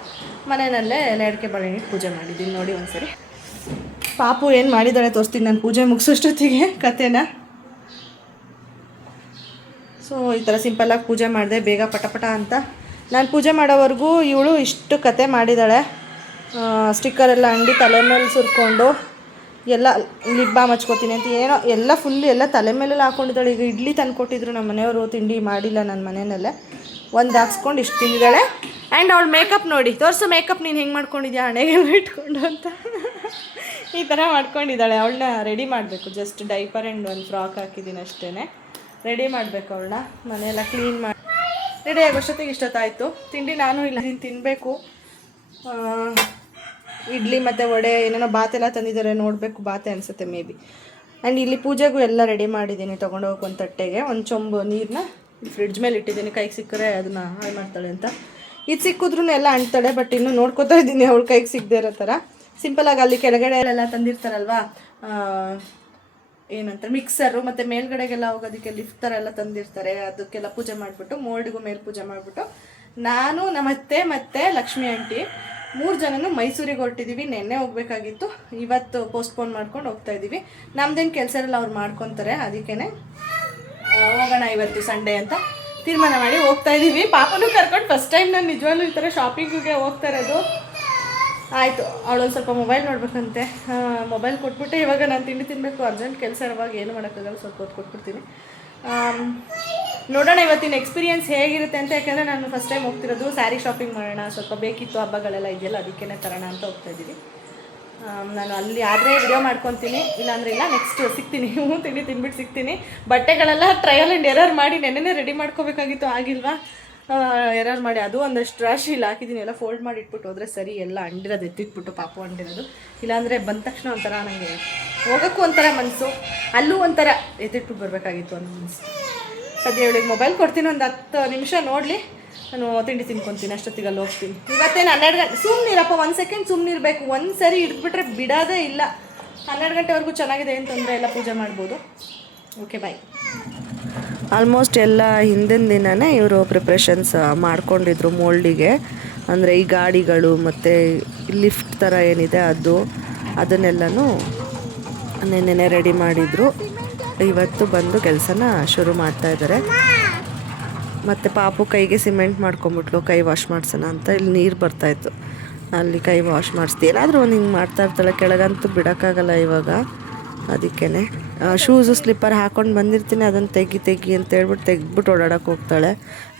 ಮನೆಯಲ್ಲೇ ಎಲೆ ಬಾಳೆಹಣ್ಣು ಪೂಜೆ ಮಾಡಿದ್ದೀನಿ. ನೋಡಿ ಒಂದ್ಸರಿ ಪಾಪು ಏನು ಮಾಡಿದ್ದಾಳೆ ತೋರಿಸ್ತೀನಿ ನಾನು ಪೂಜೆ ಮುಗಿಸೋಷ್ಟೊತ್ತಿಗೆ ಕತೆನ. ಸೊ ಈ ಥರ ಸಿಂಪಲ್ಲಾಗಿ ಪೂಜೆ ಮಾಡಿದೆ, ಬೇಗ ಪಟಪಟ ಅಂತ. ನಾನು ಪೂಜೆ ಮಾಡೋವರೆಗೂ ಇವಳು ಇಷ್ಟು ಕತೆ ಮಾಡಿದ್ದಾಳೆ. ಸ್ಟಿಕ್ಕರೆಲ್ಲ ಅಂಡಿ ತಲೆ ಮೇಲೆ ಸುರ್ಕೊಂಡು ಎಲ್ಲ ಲಿಪ್ ಬಾಮ್ ಹಚ್ಕೋತೀನಿ ಅಂತ ಏನೋ ಎಲ್ಲ ಫುಲ್ ಎಲ್ಲ ತಲೆ ಮೇಲೆಲ್ಲ ಹಾಕ್ಕೊಂಡಿದ್ದಾಳೆ. ಈಗ ಇಡ್ಲಿ ತಂದುಕೊಟ್ಟಿದ್ರು ನಮ್ಮ ಮನೆಯವರು, ತಿಂಡಿ ಮಾಡಿಲ್ಲ ನನ್ನ ಮನೆಯಲ್ಲೇ. ಒಂದು ಹಾಕ್ಸ್ಕೊಂಡು ಇಷ್ಟು ತಿಂದಿದ್ದಾಳೆ. ಆ್ಯಂಡ್ ಅವಳು ಮೇಕಪ್ ನೋಡಿ, ತೋರಿಸು ಮೇಕಪ್ ನೀನು ಹೆಂಗೆ ಮಾಡ್ಕೊಂಡಿದ್ಯಾ ಹಣೆಗೆಲ್ಲ ಇಟ್ಕೊಂಡು ಅಂತ ಈ ಥರ ಮಾಡ್ಕೊಂಡಿದ್ದಾಳೆ. ಅವಳನ್ನ ರೆಡಿ ಮಾಡಬೇಕು. ಜಸ್ಟ್ ಡೈಪರ್ ಆ್ಯಂಡ್ ಒಂದು ಫ್ರಾಕ್ ಹಾಕಿದ್ದೀನಿ ಅಷ್ಟೇ. ರೆಡಿ ಮಾಡಬೇಕು ಅವಳನ್ನ. ಮನೆಯೆಲ್ಲ ಕ್ಲೀನ್ ಮಾಡಿ ರೆಡಿ ಆಗೋಷ್ಟೊತ್ತಿಗೆ ಇಷ್ಟೊತ್ತಾಯಿತು. ತಿಂಡಿ ನಾನು ಇಲ್ಲ ತಿನ್ನಬೇಕು. ಇಡ್ಲಿ ಮತ್ತು ವಡೆ ಏನೇನೋ ಬಾತೆಲ್ಲ ತಂದಿದ್ದಾರೆ, ನೋಡಬೇಕು. ಬಾತೆ ಅನಿಸುತ್ತೆ ಮೇ ಬಿ. ಆ್ಯಂಡ್ ಇಲ್ಲಿ ಪೂಜೆಗೂ ಎಲ್ಲ ರೆಡಿ ಮಾಡಿದ್ದೀನಿ. ತೊಗೊಂಡೋಗಿ ಒಂದು ತಟ್ಟೆಗೆ ಒಂದು ಚೊಂಬು ನೀರನ್ನ ಫ್ರಿಡ್ಜ್ ಮೇಲೆ ಇಟ್ಟಿದ್ದೀನಿ. ಕೈಗೆ ಸಿಕ್ಕರೆ ಅದನ್ನು ಹಾಳು ಮಾಡ್ತಾಳೆ ಅಂತ. ಇದು ಸಿಕ್ಕಿದ್ರೂ ಎಲ್ಲ ಅಂಟ್ತಾಳೆ, ಬಟ್ ಇನ್ನೂ ನೋಡ್ಕೊತಾ ಇದ್ದೀನಿ ಅವಳು ಕೈಗೆ ಸಿಗದೆ ಇರೋ ಥರ. ಸಿಂಪಲಾಗಿ ಅಲ್ಲಿ ಕೆಳಗಡೆ ಎಲ್ಲ ತಂದಿರ್ತಾರಲ್ವ, ಏನಂತಾರೆ ಮಿಕ್ಸರು, ಮತ್ತು ಮೇಲ್ಗಡೆಗೆಲ್ಲ ಹೋಗೋದಕ್ಕೆ ಲಿಫ್ಟ್ ಥರ ಎಲ್ಲ ತಂದಿರ್ತಾರೆ. ಅದಕ್ಕೆಲ್ಲ ಪೂಜೆ ಮಾಡಿಬಿಟ್ಟು ಮೋಲ್ಡ್ಗೂ ಮೇಲೆ ಪೂಜೆ ಮಾಡಿಬಿಟ್ಟು ನಾನು ನಮ್ಮತ್ತೆ ಮತ್ತು ಲಕ್ಷ್ಮಿ ಆಂಟಿ 3 ಜನನು ಮೈಸೂರಿಗೆ ಹೊರಟಿದ್ದೀವಿ. ನೆನ್ನೆ ಹೋಗ್ಬೇಕಾಗಿತ್ತು, ಇವತ್ತು ಪೋಸ್ಟ್ಪೋನ್ ಮಾಡ್ಕೊಂಡು ಹೋಗ್ತಾ ಇದ್ದೀವಿ. ನಮ್ದೇನು ಕೆಲಸ ಇರಲ್ಲ, ಅವ್ರು ಮಾಡ್ಕೊತಾರೆ. ಅದಕ್ಕೇ ಹೋಗೋಣ ಇವತ್ತು ಸಂಡೇ ಅಂತ ತೀರ್ಮಾನ ಮಾಡಿ ಹೋಗ್ತಾ ಇದ್ದೀವಿ. ಪಾಪನೂ ಕರ್ಕೊಂಡು ಫಸ್ಟ್ ಟೈಮ್ ನಾನು ನಿಜವಾಗ್ಲೂ ಈ ಥರ ಶಾಪಿಂಗಿಗೆ ಹೋಗ್ತಾ ಇರೋದು. ಆಯಿತು, ಅವಳೊಂದು ಸ್ವಲ್ಪ ಮೊಬೈಲ್ ನೋಡ್ಬೇಕಂತೆ. ಮೊಬೈಲ್ ಕೊಟ್ಬಿಟ್ಟು ಇವಾಗ ನಾನು ತಿಂಡಿ ತಿನ್ನಬೇಕು, ಅರ್ಜೆಂಟ್ ಕೆಲಸ ಇರುವಾಗ ಏನು ಮಾಡೋಕ್ಕಾಗಲ್ಲ, ಸ್ವಲ್ಪ ಹೊತ್ತು ಕೊಟ್ಬಿಡ್ತೀನಿ. ನೋಡೋಣ ಇವತ್ತಿನ ಎಕ್ಸ್ಪೀರಿಯನ್ಸ್ ಹೇಗಿರುತ್ತೆ ಅಂತ. ಯಾಕೆಂದರೆ ನಾನು ಫಸ್ಟ್ ಟೈಮ್ ಹೋಗ್ತಿರೋದು. ಸ್ಯಾರಿ ಶಾಪಿಂಗ್ ಮಾಡೋಣ, ಸ್ವಲ್ಪ ಬೇಕಿತ್ತು, ಹಬ್ಬಗಳೆಲ್ಲ ಇದೆಯಲ್ಲ, ಅದಕ್ಕೇ ತರೋಣ ಅಂತ ಹೋಗ್ತಾ ಇದ್ದೀವಿ. ನಾನು ಅಲ್ಲಿ ಆದರೆ ವಿಡಿಯೋ ಮಾಡ್ಕೊತೀನಿ, ಇಲ್ಲಾಂದರೆ ಇಲ್ಲ, ನೆಕ್ಸ್ಟ್ ಸಿಗ್ತೀನಿ. ತಿಂಡಿ ತಿನ್ಬಿಟ್ಟು ಸಿಗ್ತೀನಿ. ಬಟ್ಟೆಗಳೆಲ್ಲ ಟ್ರಯಲ್ ಆ್ಯಂಡ್ ಎರರ್ ಮಾಡಿ ನೆನ್ನೆನೇ ರೆಡಿ ಮಾಡ್ಕೋಬೇಕಾಗಿತ್ತು, ಆಗಿಲ್ವಾ? ಎರರ್ ಮಾಡಿ ಅದು ಒಂದಷ್ಟು ರಾಶಿ ಇಲ್ಲಿ ಹಾಕಿದ್ದೀನಿ. ಎಲ್ಲ ಫೋಲ್ಡ್ ಮಾಡಿ ಇಟ್ಬಿಟ್ಟು ಹೋದರೆ ಸರಿ. ಎಲ್ಲ ಅಂಡಿರೋದು ಎತ್ತಿಟ್ಬಿಟ್ಟು ಪಾಪು ಅಂಡಿರೋದು, ಇಲ್ಲಾಂದರೆ ಬಂದ ತಕ್ಷಣ ಒಂಥರ ನನಗೆ ಹೋಗೋಕ್ಕೂ ಒಂಥರ ಮನಸ್ಸು, ಅಲ್ಲೂ ಒಂಥರ ಎತ್ತಿಟ್ಬಿಟ್ಟು ಬರಬೇಕಾಗಿತ್ತು ಅನ್ನೋ ಮನಸ್ಸು. ಸದ್ಯ ಇವಳಿಗೆ ಮೊಬೈಲ್ ಕೊಡ್ತೀನಿ, ಒಂದು 10 ನಿಮಿಷ ನೋಡಲಿ, ನಾನು ತಿಂಡಿ ತಿನ್ಕೊತೀನಿ. ಅಷ್ಟೊತ್ತಿಗೆ ಅಲ್ಲಿ ಹೋಗ್ತೀನಿ. ಇವತ್ತೇನು 12 ಗಂಟೆ ಸುಮ್ಮನಿರಪ್ಪ, 1 ಸೆಕೆಂಡ್ ಸುಮ್ಮನಿರಬೇಕು. ಒಂದು ಸರಿ ಹಿಡಿದ್ಬಿಟ್ರೆ ಬಿಡೋದೇ ಇಲ್ಲ. 12 ಗಂಟೆವರೆಗೂ ಚೆನ್ನಾಗಿದೆ, ಏನು ತೊಂದರೆ ಎಲ್ಲ, ಪೂಜೆ ಮಾಡ್ಬೋದು. ಓಕೆ, ಬಾಯ್. ಆಲ್ಮೋಸ್ಟ್ ಎಲ್ಲ ಹಿಂದಿನ ದಿನವೇ ಇವರು ಪ್ರಿಪ್ರೇಷನ್ಸ್ ಮಾಡ್ಕೊಂಡಿದ್ರು ಮೋಲ್ಡಿಗೆ. ಅಂದರೆ ಈ ಗಾಡಿಗಳು ಮತ್ತು ಲಿಫ್ಟ್ ಥರ ಏನಿದೆ ಅದನ್ನೆಲ್ಲನೂ ನೆನ್ನೆ ರೆಡಿ ಮಾಡಿದರು. ಇವತ್ತು ಬಂದು ಕೆಲಸನ ಶುರು ಮಾಡ್ತಾಯಿದ್ದಾರೆ. ಮತ್ತು ಪಾಪು ಕೈಗೆ ಸಿಮೆಂಟ್ ಮಾಡ್ಕೊಂಬಿಟ್ಲು, ಕೈ ವಾಶ್ ಮಾಡ್ಸೋಣ ಅಂತ. ಇಲ್ಲಿ ನೀರು ಬರ್ತಾಯಿತ್ತು, ಅಲ್ಲಿ ಕೈ ವಾಶ್ ಮಾಡಿಸ್ತಿ. ಏನಾದರೂ ಒಂದು ಹಿಂಗೆ ಮಾಡ್ತಾ ಇರ್ತಾಳೆ, ಕೆಳಗಂತೂ ಬಿಡೋಕ್ಕಾಗಲ್ಲ ಇವಾಗ. ಅದಕ್ಕೇ ಶೂಸು ಸ್ಲಿಪ್ಪರ್ ಹಾಕ್ಕೊಂಡು ಬಂದಿರ್ತೀನಿ, ಅದನ್ನು ತೆಗಿ ಅಂತ ಹೇಳ್ಬಿಟ್ಟು ತೆಗ್ಬಿಟ್ಟು ಓಡಾಡೋಕೆ ಹೋಗ್ತಾಳೆ.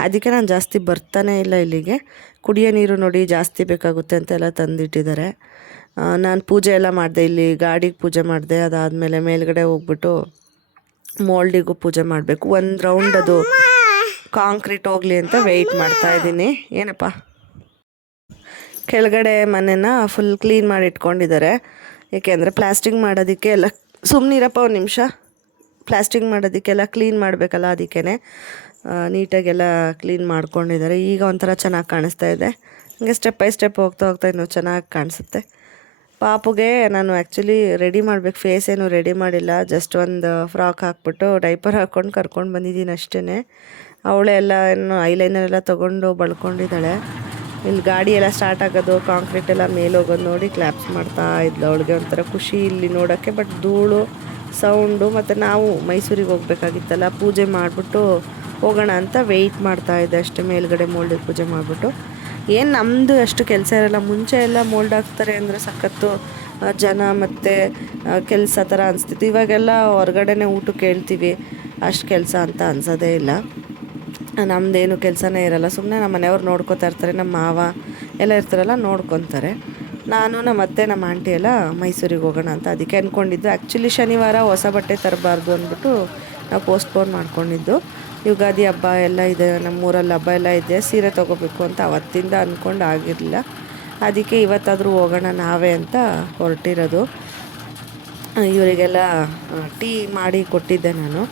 ಅದಕ್ಕೆ ನಾನು ಜಾಸ್ತಿ ಬರ್ತಾನೆ ಇಲ್ಲ ಇಲ್ಲಿಗೆ. ಕುಡಿಯೋ ನೀರು ನೋಡಿ ಜಾಸ್ತಿ ಬೇಕಾಗುತ್ತೆ ಅಂತೆಲ್ಲ ತಂದಿಟ್ಟಿದ್ದಾರೆ. ನಾನು ಪೂಜೆ ಎಲ್ಲ ಮಾಡಿದೆ, ಇಲ್ಲಿ ಗಾಡಿಗೆ ಪೂಜೆ ಮಾಡಿದೆ. ಅದಾದಮೇಲೆ ಮೇಲ್ಗಡೆ ಹೋಗ್ಬಿಟ್ಟು ಮೋಲ್ಡಿಗೂ ಪೂಜೆ ಮಾಡಬೇಕು. ಒಂದು ರೌಂಡ್ ಅದು ಕಾಂಕ್ರೀಟ್ ಹೋಗಲಿ ಅಂತ ವೆಯ್ಟ್ ಮಾಡ್ತಾಯಿದ್ದೀನಿ. ಏನಪ್ಪ, ಕೆಳಗಡೆ ಮನೆನ ಫುಲ್ ಕ್ಲೀನ್ ಮಾಡಿ ಇಟ್ಕೊಂಡಿದ್ದಾರೆ. ಏಕೆಂದರೆ ಪ್ಲಾಸ್ಟಿಂಗ್ ಮಾಡೋದಕ್ಕೆ ಎಲ್ಲ, ಸುಮ್ಮನಿರಪ್ಪ ಒಂದು ನಿಮಿಷ, ಪ್ಲಾಸ್ಟಿಂಗ್ ಮಾಡೋದಕ್ಕೆಲ್ಲ ಕ್ಲೀನ್ ಮಾಡಬೇಕಲ್ಲ, ಅದಕ್ಕೇ ನೀಟಾಗೆಲ್ಲ ಕ್ಲೀನ್ ಮಾಡ್ಕೊಂಡಿದ್ದಾರೆ. ಈಗ ಒಂಥರ ಚೆನ್ನಾಗಿ ಕಾಣಿಸ್ತಾ ಇದೆ. ಹಂಗೆ ಸ್ಟೆಪ್ ಬೈ ಸ್ಟೆಪ್ ಹೋಗ್ತಾ ಇನ್ನೂ ಚೆನ್ನಾಗಿ ಕಾಣಿಸುತ್ತೆ. ಪಾಪುಗೆ ನಾನು ಆ್ಯಕ್ಚುಲಿ ರೆಡಿ ಮಾಡಬೇಕು, ಫೇಸ್ ಏನು ರೆಡಿ ಮಾಡಿಲ್ಲ. ಜಸ್ಟ್ ಒಂದು ಫ್ರಾಕ್ ಹಾಕ್ಬಿಟ್ಟು ಡೈಪರ್ ಹಾಕ್ಕೊಂಡು ಕರ್ಕೊಂಡು ಬಂದಿದ್ದೀನಿ ಅಷ್ಟೇ. ಅವಳೆ ಎಲ್ಲ ಏನು ಐಲೈನರ್ ತೊಗೊಂಡು ಬಳ್ಕೊಂಡಿದ್ದಾಳೆ. ಇಲ್ಲಿ ಗಾಡಿ ಎಲ್ಲ ಸ್ಟಾರ್ಟ್ ಆಗೋದು, ಕಾಂಕ್ರೀಟ್ ಎಲ್ಲ ಮೇಲೋಗೋದು ನೋಡಿ ಕ್ಲ್ಯಾಪ್ಸ್ ಮಾಡ್ತಾ ಇದ್ಲು. ಅವಳಿಗೆ ಒಂಥರ ಖುಷಿ ಇಲ್ಲಿ ನೋಡೋಕ್ಕೆ. ಬಟ್ ಧೂಳು, ಸೌಂಡು, ಮತ್ತು ನಾವು ಮೈಸೂರಿಗೆ ಹೋಗ್ಬೇಕಾಗಿತ್ತಲ್ಲ, ಪೂಜೆ ಮಾಡಿಬಿಟ್ಟು ಹೋಗೋಣ ಅಂತ ವೆಯ್ಟ್ ಮಾಡ್ತಾಯಿದ್ದೆ ಅಷ್ಟೇ. ಮೇಲ್ಗಡೆ ಮೋಲ್ಡಿಗೆ ಪೂಜೆ ಮಾಡಿಬಿಟ್ಟು ಏನು ನಮ್ಮದು ಅಷ್ಟು ಕೆಲಸ ಇರೋಲ್ಲ. ಮುಂಚೆ ಎಲ್ಲ ಮೋಲ್ಡ್ ಹಾಕ್ತಾರೆ ಅಂದರೆ ಸಖತ್ತು ಜನ ಮತ್ತು ಕೆಲಸ ಥರ ಅನಿಸ್ತಿತ್ತು. ಇವಾಗೆಲ್ಲ ಹೊರಗಡೆನೇ ಊಟಕ್ಕೆ ಕೇಳ್ತೀವಿ, ಅಷ್ಟು ಕೆಲಸ ಅಂತ ಅನ್ಸೋದೇ ಇಲ್ಲ. ನಮ್ಮದೇನು ಕೆಲಸನೇ ಇರೋಲ್ಲ. ಸುಮ್ಮನೆ ನಮ್ಮ ಮನೆಯವ್ರು ನೋಡ್ಕೊತಾ ಇರ್ತಾರೆ, ನಮ್ಮ ಮಾವ ಎಲ್ಲ ಇರ್ತಾರಲ್ಲ ನೋಡ್ಕೊತಾರೆ. ನಾನು ನಮ್ಮ ಅತ್ತೆ ನಮ್ಮ ಆಂಟಿ ಎಲ್ಲ ಮೈಸೂರಿಗೆ ಹೋಗೋಣ ಅಂತ ಅದಕ್ಕೆ ಅಂದ್ಕೊಂಡಿದ್ದು. ಆ್ಯಕ್ಚುಲಿ ಶನಿವಾರ ಹೊಸ ಬಟ್ಟೆ ತರಬಾರ್ದು ಅಂದ್ಬಿಟ್ಟು ನಾವು ಪೋಸ್ಟ್ಪೋನ್ ಮಾಡ್ಕೊಂಡಿದ್ದು. ಯುಗಾದಿ ಹಬ್ಬ ಎಲ್ಲ ಇದೆ, ನಮ್ಮೂರಲ್ಲಿ ಹಬ್ಬ ಎಲ್ಲ ಇದೆ, ಸೀರೆ ತೊಗೋಬೇಕು ಅಂತ ಅವತ್ತಿಂದ ಅಂದ್ಕೊಂಡು ಆಗಿರಲಿಲ್ಲ. ಅದಕ್ಕೆ ಇವತ್ತಾದರೂ ಹೋಗೋಣ ನಾವೇ ಅಂತ ಹೊರಟಿರೋದು. ಇವರಿಗೆಲ್ಲ ಟೀ ಮಾಡಿ ಕೊಟ್ಟಿದ್ದೆ ನಾನು.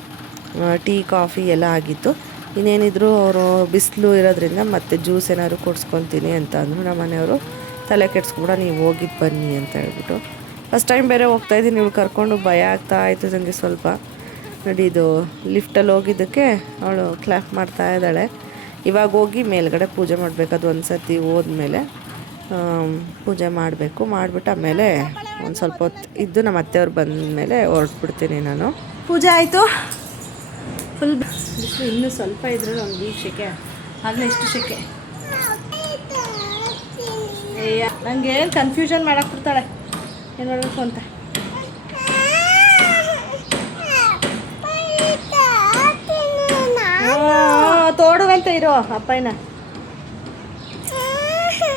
ಟೀ ಕಾಫಿ ಎಲ್ಲ ಆಗಿತ್ತು. ಇನ್ನೇನಿದ್ರು ಅವರು ಬಿಸಿಲು ಇರೋದ್ರಿಂದ ಮತ್ತೆ ಜ್ಯೂಸ್ ಏನಾದ್ರು ಕೊಡಿಸ್ಕೊತೀನಿ ಅಂತ ಅಂದರು. ನಮ್ಮ ಮನೆಯವರು ತಲೆ ಕೆಡ್ಸ್ಕೊಬಿಡ, ನೀವು ಹೋಗಿದ್ದು ಬನ್ನಿ ಅಂತ ಹೇಳ್ಬಿಟ್ಟು. ಫಸ್ಟ್ ಟೈಮ್ ಬೇರೆ ಹೋಗ್ತಾಯಿದ್ದೀನಿ, ಇವಳು ಕರ್ಕೊಂಡು ಭಯ ಆಗ್ತಾಯಿತ್ತು ನನಗೆ ಸ್ವಲ್ಪ. ನೋಡಿ, ಇದು ಲಿಫ್ಟಲ್ಲಿ ಹೋಗಿದ್ದಕ್ಕೆ ಅವಳು ಕ್ಲಾಪ್ ಮಾಡ್ತಾ ಇದ್ದಾಳೆ. ಇವಾಗ ಹೋಗಿ ಮೇಲ್ಗಡೆ ಪೂಜೆ ಮಾಡಬೇಕು. ಅದು ಒಂದು ಸರ್ತಿ ಹೋದ್ಮೇಲೆ ಪೂಜೆ ಮಾಡಬೇಕು. ಮಾಡಿಬಿಟ್ಟು ಆಮೇಲೆ ಒಂದು ಸ್ವಲ್ಪ ಹೊತ್ತು ಇದ್ದು ನಮ್ಮ ಅತ್ತೆಯವ್ರು ಬಂದ ಮೇಲೆ ಹೊರಟ್ಬಿಡ್ತೀನಿ ನಾನು. ಪೂಜೆ ಆಯಿತು. ಫುಲ್ ಬಿಸಿಲು ಇನ್ನೂ ಸ್ವಲ್ಪ ಇದ್ರೆ ಒಂದು ಈಗ ಸೆಕೆ, ಆಗಲೇ ಎಷ್ಟು ಸೆಕೆ. ಅಯ್ಯ, ನನಗೆ ಏನು ಕನ್ಫ್ಯೂಷನ್ ಮಾಡಾಕ್ಬಿಡ್ತಾಳೆ ಏನು ಮಾಡಬೇಕು ಅಂತ. ತೋಡುವಂತ ಇರೋ ಅಪ್ಪಯ್ಯನ,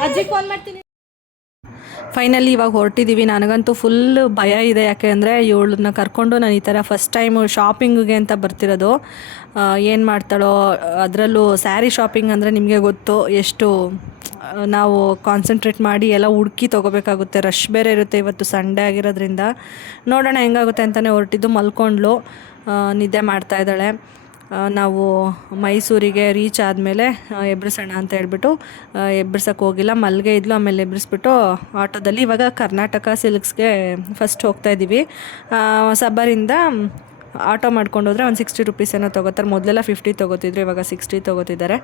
ಅಜ್ಜಿಗೆ ಫೋನ್ ಮಾಡ್ತೀನಿ. ಫೈನಲಿ ಇವಾಗ ಹೊರಟಿದ್ದೀವಿ. ನನಗಂತೂ ಫುಲ್ ಭಯ ಇದೆ, ಯಾಕೆ ಅಂದರೆ ಇವಳನ್ನ ಕರ್ಕೊಂಡು ನಾನು ಈ ಥರ ಫಸ್ಟ್ ಟೈಮು ಶಾಪಿಂಗಿಗೆ ಅಂತ ಬರ್ತಿರೋದು. ಏನು ಮಾಡ್ತಾಳೋ, ಅದರಲ್ಲೂ ಸ್ಯಾರಿ ಶಾಪಿಂಗ್ ಅಂದರೆ ನಿಮಗೆ ಗೊತ್ತು ಎಷ್ಟು ನಾವು ಕಾನ್ಸಂಟ್ರೇಟ್ ಮಾಡಿ ಎಲ್ಲ ಹುಡುಕಿ ತೊಗೋಬೇಕಾಗುತ್ತೆ. ರಶ್ ಬೇರೆ ಇರುತ್ತೆ, ಇವತ್ತು ಸಂಡೇ ಆಗಿರೋದ್ರಿಂದ. ನೋಡೋಣ ಹೆಂಗಾಗುತ್ತೆ ಅಂತಲೇ ಹೊರಟಿದ್ದು. ಮಲ್ಕೊಂಡ್ಲು, ನಿದ್ದೆ ಮಾಡ್ತಾಯಿದ್ದಾಳೆ. ನಾವು ಮೈಸೂರಿಗೆ ರೀಚ್ ಆದಮೇಲೆ ಎಬ್ರಿಸೋಣ ಅಂತ ಹೇಳ್ಬಿಟ್ಟು ಎಬ್ರಿಸೋಕ್ಕೆ ಹೋಗಿಲ್ಲ, ಮಲ್ಗೆ ಇದ್ಲು. ಆಮೇಲೆ ಎಬ್ರಿಸ್ಬಿಟ್ಟು ಆಟೋದಲ್ಲಿ ಇವಾಗ ಕರ್ನಾಟಕ ಸಿಲ್ಕ್ಸ್ಗೆ ಫಸ್ಟ್ ಹೋಗ್ತಾಯಿದ್ದೀವಿ. ಸಬ್ಬರಿಂದ ಆಟೋ ಮಾಡ್ಕೊಂಡು ಹೋದರೆ ಒಂದು 60 ರುಪೀಸ್ ಏನೋ ತೊಗೋತಾರೆ. ಮೊದಲೆಲ್ಲ 50 ತೊಗೋತಿದ್ರು, ಇವಾಗ 60 ತೊಗೋತಿದ್ದಾರೆ.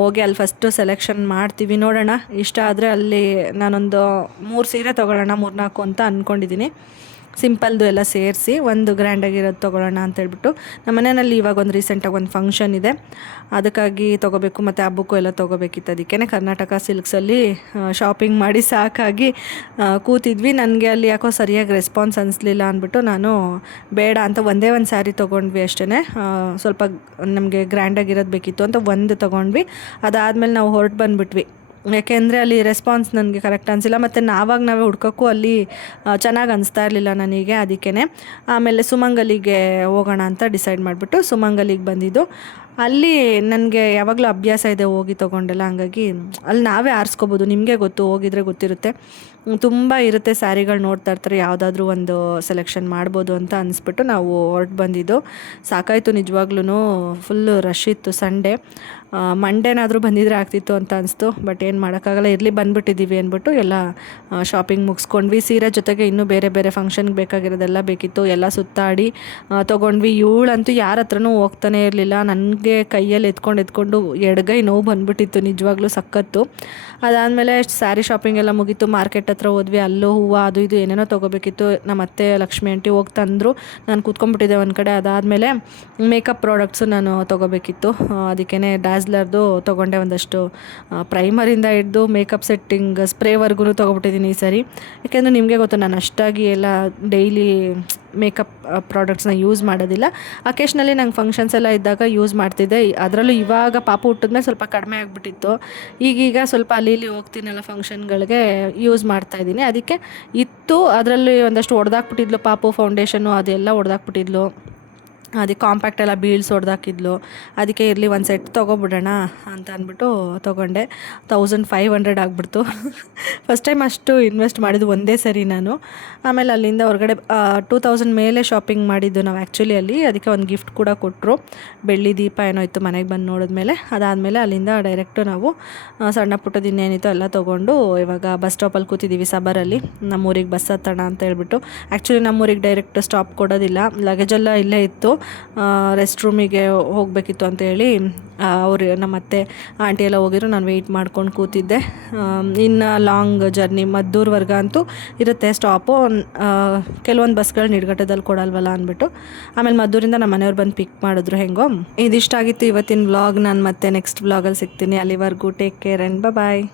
ಹೋಗಿ ಅಲ್ಲಿ ಫಸ್ಟು ಸೆಲೆಕ್ಷನ್ ಮಾಡ್ತೀವಿ, ನೋಡೋಣ. ಇಷ್ಟ ಆದರೆ ಅಲ್ಲಿ ನಾನೊಂದು 3 ಸೀರೆ ತೊಗೊಳ್ಳೋಣ, 3-4 ಅಂತ ಅಂದ್ಕೊಂಡಿದ್ದೀನಿ. ಸಿಂಪಲ್ದು ಎಲ್ಲ ಸೇರಿಸಿ ಒಂದು ಗ್ರ್ಯಾಂಡಾಗಿರೋದು ತೊಗೊಳ್ಳೋಣ ಅಂತೇಳ್ಬಿಟ್ಟು. ನಮ್ಮ ಮನೆಯಲ್ಲಿ ಇವಾಗ ಒಂದು ರೀಸೆಂಟಾಗಿ ಒಂದು ಫಂಕ್ಷನ್ ಇದೆ, ಅದಕ್ಕಾಗಿ ತೊಗೋಬೇಕು, ಮತ್ತು ಹಬ್ಬಕ್ಕೂ ಎಲ್ಲ ತೊಗೋಬೇಕಿತ್ತು. ಅದಕ್ಕೇ ಕರ್ನಾಟಕ ಸಿಲ್ಕ್ಸಲ್ಲಿ ಶಾಪಿಂಗ್ ಮಾಡಿ ಸಾಕಾಗಿ ಕೂತಿದ್ವಿ. ನನಗೆ ಅಲ್ಲಿ ಯಾಕೋ ಸರಿಯಾಗಿ ರೆಸ್ಪಾನ್ಸ್ ಅನಿಸ್ಲಿಲ್ಲ ಅಂದ್ಬಿಟ್ಟು ನಾನು ಬೇಡ ಅಂತ ಒಂದೇ ಒಂದು ಸ್ಯಾರಿ ತೊಗೊಂಡ್ವಿ ಅಷ್ಟೇ. ಸ್ವಲ್ಪ ನಮಗೆ ಗ್ರ್ಯಾಂಡಾಗಿರೋದು ಬೇಕಿತ್ತು ಅಂತ ಒಂದು ತೊಗೊಂಡ್ವಿ. ಅದಾದಮೇಲೆ ನಾವು ಹೊರಟು ಬಂದುಬಿಟ್ವಿ. ಯಾಕೆಂದರೆ ಅಲ್ಲಿ ರೆಸ್ಪಾನ್ಸ್ ನನಗೆ ಕರೆಕ್ಟ್ ಅನಿಸಿಲ್ಲ, ಮತ್ತು ನಾವೇ ಹುಡ್ಕೋಕ್ಕೂ ಅಲ್ಲಿ ಚೆನ್ನಾಗಿ ಅನಿಸ್ತಾ ಇರಲಿಲ್ಲ ನನಗೆ. ಅದಕ್ಕೇ ಆಮೇಲೆ ಸುಮಂಗಲಿಗೆ ಹೋಗೋಣ ಅಂತ ಡಿಸೈಡ್ ಮಾಡಿಬಿಟ್ಟು ಸುಮಂಗಲಿಗೆ ಬಂದಿದ್ದು. ಅಲ್ಲಿ ನನಗೆ ಯಾವಾಗಲೂ ಅಭ್ಯಾಸ ಇದೆ ಹೋಗಿ ತೊಗೊಂಡೆಲ್ಲ, ಹಂಗಾಗಿ ಅಲ್ಲಿ ನಾವೇ ಆರಿಸ್ಕೋಬೋದು. ನಿಮಗೆ ಗೊತ್ತು, ಹೋಗಿದ್ರೆ ಗೊತ್ತಿರುತ್ತೆ. ತುಂಬ ಇರುತ್ತೆ ಸ್ಯಾರಿಗಳು, ನೋಡ್ತಾ ಇರ್ತಾರೆ, ಯಾವುದಾದ್ರೂ ಒಂದು ಸೆಲೆಕ್ಷನ್ ಮಾಡ್ಬೋದು ಅಂತ ಅನಿಸ್ಬಿಟ್ಟು ನಾವು ಹೊರಟು ಬಂದಿದ್ದು. ಸಾಕಾಯಿತು ನಿಜವಾಗ್ಲೂ, ಫುಲ್ಲು ರಶ್ ಇತ್ತು. ಸಂಡೇ, ಮಂಡೇನಾದರೂ ಬಂದಿದ್ರೆ ಆಗ್ತಿತ್ತು ಅಂತ ಅನಿಸ್ತು. ಬಟ್ ಏನು ಮಾಡೋಕ್ಕಾಗಲ್ಲ, ಇರಲಿ ಬಂದುಬಿಟ್ಟಿದ್ದೀವಿ ಅಂದ್ಬಿಟ್ಟು ಎಲ್ಲ ಶಾಪಿಂಗ್ ಮುಗಿಸ್ಕೊಂಡ್ವಿ. ಸೀರೆ ಜೊತೆಗೆ ಇನ್ನೂ ಬೇರೆ ಬೇರೆ ಫಂಕ್ಷನ್ಗೆ ಬೇಕಾಗಿರೋದೆಲ್ಲ ಬೇಕಿತ್ತು, ಎಲ್ಲ ಸುತ್ತಾಡಿ ತೊಗೊಂಡ್ವಿ. ಇವಳಂತೂ ಯಾರ ಹತ್ರನೂ ಹೋಗ್ತಾನೆ ಇರಲಿಲ್ಲ. ನನಗೆ ಕೈಯಲ್ಲಿ ಎತ್ಕೊಂಡು ಎಡಗೈ ನೋವು ಬಂದುಬಿಟ್ಟಿತ್ತು ನಿಜವಾಗ್ಲೂ, ಸಖತ್ತು. ಅದಾದಮೇಲೆ ಸ್ಯಾರಿ ಶಾಪಿಂಗ್ ಎಲ್ಲ ಮುಗೀತು. ಮಾರ್ಕೆಟ್ ಹತ್ರ ಹೋದ್ವಿ, ಅಲ್ಲೂ ಹೂವು ಅದು ಇದು ಏನೇನೋ ತೊಗೋಬೇಕಿತ್ತು. ನಮ್ಮ ಅತ್ತೆ ಲಕ್ಷ್ಮಿ ಆಂಟಿ ಹೋಗಿ ತಂದರು, ನಾನು ಕೂತ್ಕೊಂಡ್ಬಿಟ್ಟಿದ್ದೆ ಒಂದು ಕಡೆ. ಅದಾದಮೇಲೆ ಮೇಕಪ್ ಪ್ರಾಡಕ್ಟ್ಸು ನಾನು ತೊಗೋಬೇಕಿತ್ತು. ಅದಕ್ಕೇ ಡ್ಯಾಸ್ಲರ್ದು ತೊಗೊಂಡೆ, ಒಂದಷ್ಟು ಪ್ರೈಮರಿಂದ ಹಿಡ್ದು ಮೇಕಪ್ ಸೆಟ್ಟಿಂಗ್ ಸ್ಪ್ರೇವರೆಗೂ ತೊಗೊಬಿಟ್ಟಿದ್ದೀನಿ ಈ ಸರಿ. ಯಾಕೆಂದರೆ ನಿಮಗೆ ಗೊತ್ತು, ನಾನು ಅಷ್ಟಾಗಿ ಎಲ್ಲ ಡೈಲಿ ಮೇಕಪ್ ಪ್ರಾಡಕ್ಟ್ಸ್ನ ಯೂಸ್ ಮಾಡೋದಿಲ್ಲ. ಅಕೇಶ್ನಲ್ಲಿ ನಂಗೆ ಫಂಕ್ಷನ್ಸ್ ಎಲ್ಲ ಇದ್ದಾಗ ಯೂಸ್ ಮಾಡ್ತಿದ್ದೆ. ಅದರಲ್ಲೂ ಇವಾಗ ಪಾಪು ಹುಟ್ಟಿದ್ಮೇಲೆ ಸ್ವಲ್ಪ ಕಡಿಮೆ ಆಗಿಬಿಟ್ಟಿತ್ತು. ಈಗೀಗ ಸ್ವಲ್ಪ ಅಲ್ಲಿ ಇಲ್ಲಿ ಹೋಗ್ತೀನಲ್ಲ ಫಂಕ್ಷನ್ಗಳಿಗೆ, ಯೂಸ್ ಮಾಡ್ತಾಯಿದ್ದೀನಿ. ಅದಕ್ಕೆ ಇತ್ತು, ಅದರಲ್ಲಿ ಒಂದಷ್ಟು ಹೊಡೆದಾಕ್ಬಿಟ್ಟಿದ್ಲು ಪಾಪು, ಫೌಂಡೇಶನ್ನು ಅದೆಲ್ಲ ಹೊಡೆದಾಕ್ಬಿಟ್ಟಿದ್ಲು. ಅದಕ್ಕೆ ಕಾಂಪ್ಯಾಕ್ಟ್ ಎಲ್ಲ ಬೀಳ್ಸಿ ಹೊಡೆದಾಕಿದ್ಲು. ಅದಕ್ಕೆ ಇರಲಿ ಒಂದು ಸೆಟ್ ತೊಗೊಬಿಡೋಣ ಅಂತ ಅಂದ್ಬಿಟ್ಟು ತೊಗೊಂಡೆ. 1500 ಆಗಿಬಿಡ್ತು. ಫಸ್ಟ್ ಟೈಮ್ ಅಷ್ಟು ಇನ್ವೆಸ್ಟ್ ಮಾಡಿದ್ದು ಒಂದೇ ಸರಿ ನಾನು. ಆಮೇಲೆ ಅಲ್ಲಿಂದ ಹೊರಗಡೆ 2000 ಮೇಲೆ ಶಾಪಿಂಗ್ ಮಾಡಿದ್ದು ನಾವು ಆ್ಯಕ್ಚುಲಿ ಅಲ್ಲಿ. ಅದಕ್ಕೆ ಒಂದು ಗಿಫ್ಟ್ ಕೂಡ ಕೊಟ್ಟರು, ಬೆಳ್ಳಿ ದೀಪ ಏನೋ ಇತ್ತು ಮನೆಗೆ ಬಂದು ನೋಡಿದ್ಮೇಲೆ. ಅದಾದಮೇಲೆ ಅಲ್ಲಿಂದ ಡೈರೆಕ್ಟು ನಾವು ಸಣ್ಣ ಪುಟ್ಟದ್ದು ಇನ್ನೇನಿತ್ತು ಎಲ್ಲ ತೊಗೊಂಡು ಇವಾಗ ಬಸ್ ಸ್ಟಾಪಲ್ಲಿ ಕೂತಿದ್ದೀವಿ ಸಬರಲ್ಲಿ. ನಮ್ಮೂರಿಗೆ ಬಸ್ ಹತ್ತೋಣ ಅಂತ ಹೇಳ್ಬಿಟ್ಟು. ಆ್ಯಕ್ಚುಲಿ ನಮ್ಮೂರಿಗೆ ಡೈರೆಕ್ಟ್ ಸ್ಟಾಪ್ ಕೊಡೋದಿಲ್ಲ, ಲಗೇಜೆಲ್ಲ ಇಲ್ಲೇ ಇತ್ತು. ರೆಸ್ಟ್ ರೂಮಿಗೆ ಹೋಗಬೇಕಿತ್ತು ಅಂತೇಳಿ ಅವರು ನಮ್ಮತ್ತೆ ಆಂಟಿ ಎಲ್ಲ ಹೋಗಿದ್ರು. ನಾನು ವೆಯ್ಟ್ ಮಾಡ್ಕೊಂಡು ಕೂತಿದ್ದೆ. ಇನ್ನು ಲಾಂಗ್ ಜರ್ನಿ ಮದ್ದೂರ್ವರೆಗೆ ಅಂತೂ ಇರುತ್ತೆ ಸ್ಟಾಪು. ಕೆಲವೊಂದು ಬಸ್ಗಳು ನಿಡ್ಘಟ್ಟದಲ್ಲಿ ಕೊಡಲ್ವಲ್ಲ ಅಂದ್ಬಿಟ್ಟು ಆಮೇಲೆ ಮದ್ದೂರಿಂದ ನಮ್ಮ ಮನೆಯವ್ರು ಬಂದು ಪಿಕ್ ಮಾಡಿದ್ರು. ಹೆಂಗೋ ಇದಿಷ್ಟಾಗಿತ್ತು ಇವತ್ತಿನ ವ್ಲಾಗ್. ನಾನು ಮತ್ತೆ ನೆಕ್ಸ್ಟ್ ವ್ಲಾಗಲ್ಲಿ ಸಿಗ್ತೀನಿ. ಅಲ್ಲಿವರೆಗೂ ಟೇಕ್ ಕೇರ್ ಆ್ಯಂಡ್ ಬಾಯ್.